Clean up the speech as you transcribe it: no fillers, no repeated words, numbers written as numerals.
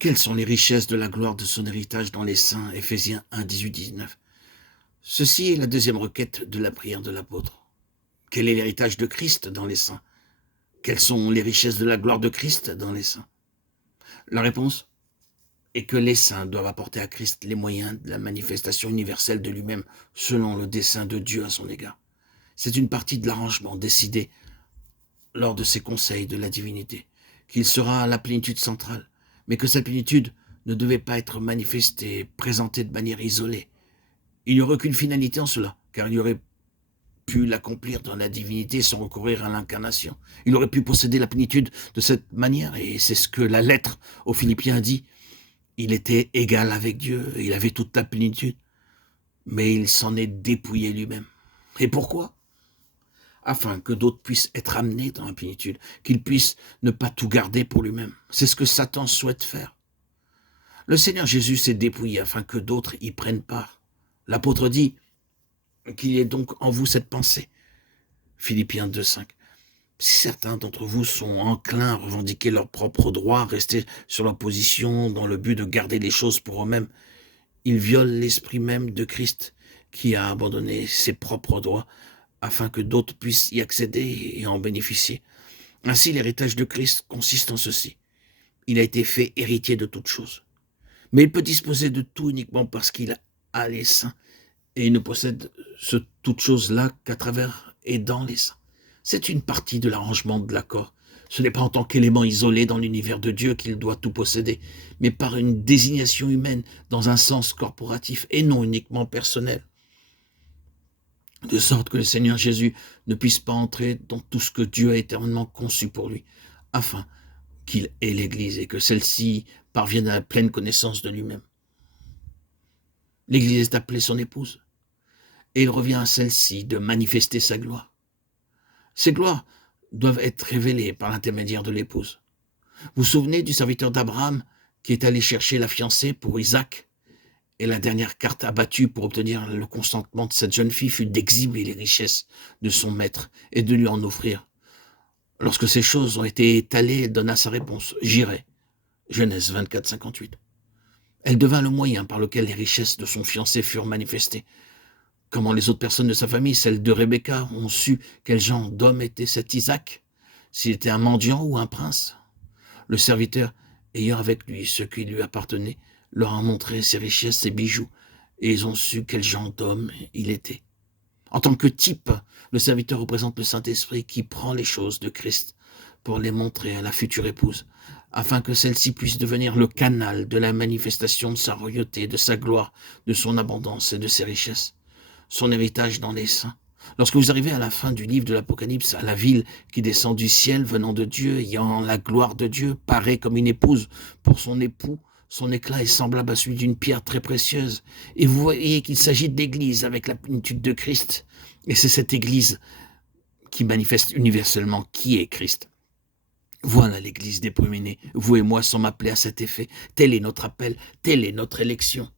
Quelles sont les richesses de la gloire de son héritage dans les saints? Éphésiens 1, 18, 19. Ceci est la deuxième requête de la prière de l'apôtre. Quel est l'héritage de Christ dans les saints? Quelles sont les richesses de la gloire de Christ dans les saints? La réponse est que les saints doivent apporter à Christ les moyens de la manifestation universelle de lui-même, selon le dessein de Dieu à son égard. C'est une partie de l'arrangement décidé lors de ses conseils de la divinité, qu'il sera la plénitude centrale, mais que cette plénitude ne devait pas être manifestée, présentée de manière isolée. Il n'y aurait aucune finalité en cela, car il y aurait pu l'accomplir dans la divinité sans recourir à l'incarnation. Il aurait pu posséder la plénitude de cette manière, et c'est ce que la lettre aux Philippiens dit. Il était égal avec Dieu, il avait toute la plénitude, mais il s'en est dépouillé lui-même. Et pourquoi? Afin que d'autres puissent être amenés dans la plénitude, qu'il puisse ne pas tout garder pour lui-même. C'est ce que Satan souhaite faire. Le Seigneur Jésus s'est dépouillé afin que d'autres y prennent part. L'apôtre dit qu'il y ait donc en vous cette pensée. Philippiens 2, 5. Si certains d'entre vous sont enclins à revendiquer leurs propres droits, rester sur leur position dans le but de garder les choses pour eux-mêmes, ils violent l'esprit même de Christ qui a abandonné ses propres droits afin que d'autres puissent y accéder et en bénéficier. Ainsi, l'héritage de Christ consiste en ceci. Il a été fait héritier de toutes choses. Mais il peut disposer de tout uniquement parce qu'il a les saints et il ne possède toute chose-là qu'à travers et dans les saints. C'est une partie de l'arrangement de l'accord. Ce n'est pas en tant qu'élément isolé dans l'univers de Dieu qu'il doit tout posséder, mais par une désignation humaine dans un sens corporatif et non uniquement personnel. De sorte que le Seigneur Jésus ne puisse pas entrer dans tout ce que Dieu a éternellement conçu pour lui, afin qu'il ait l'Église et que celle-ci parvienne à la pleine connaissance de lui-même. L'Église est appelée son épouse, et il revient à celle-ci de manifester sa gloire. Ces gloires doivent être révélées par l'intermédiaire de l'épouse. Vous vous souvenez du serviteur d'Abraham qui est allé chercher la fiancée pour Isaac, et la dernière carte abattue pour obtenir le consentement de cette jeune fille fut d'exhiber les richesses de son maître et de lui en offrir. Lorsque ces choses ont été étalées, elle donna sa réponse, « J'irai ». Genèse 24, 58. Elle devint le moyen par lequel les richesses de son fiancé furent manifestées. Comment les autres personnes de sa famille, celles de Rebecca, ont su quel genre d'homme était cet Isaac, s'il était un mendiant ou un prince? Le serviteur, ayant avec lui ce qui lui appartenait, leur a montré ses richesses, ses bijoux, et ils ont su quel genre d'homme il était. En tant que type, le serviteur représente le Saint-Esprit qui prend les choses de Christ pour les montrer à la future épouse, afin que celle-ci puisse devenir le canal de la manifestation de sa royauté, de sa gloire, de son abondance et de ses richesses. Son héritage dans les saints. Lorsque vous arrivez à la fin du livre de l'Apocalypse, à la ville qui descend du ciel, venant de Dieu, ayant la gloire de Dieu, paraît comme une épouse pour son époux, son éclat est semblable à celui d'une pierre très précieuse. Et vous voyez qu'il s'agit de l'Église avec la plénitude de Christ. Et c'est cette Église qui manifeste universellement qui est Christ. Voilà l'Église des premiers-nés. Vous et moi sommes appelés à cet effet. Tel est notre appel, telle est notre élection.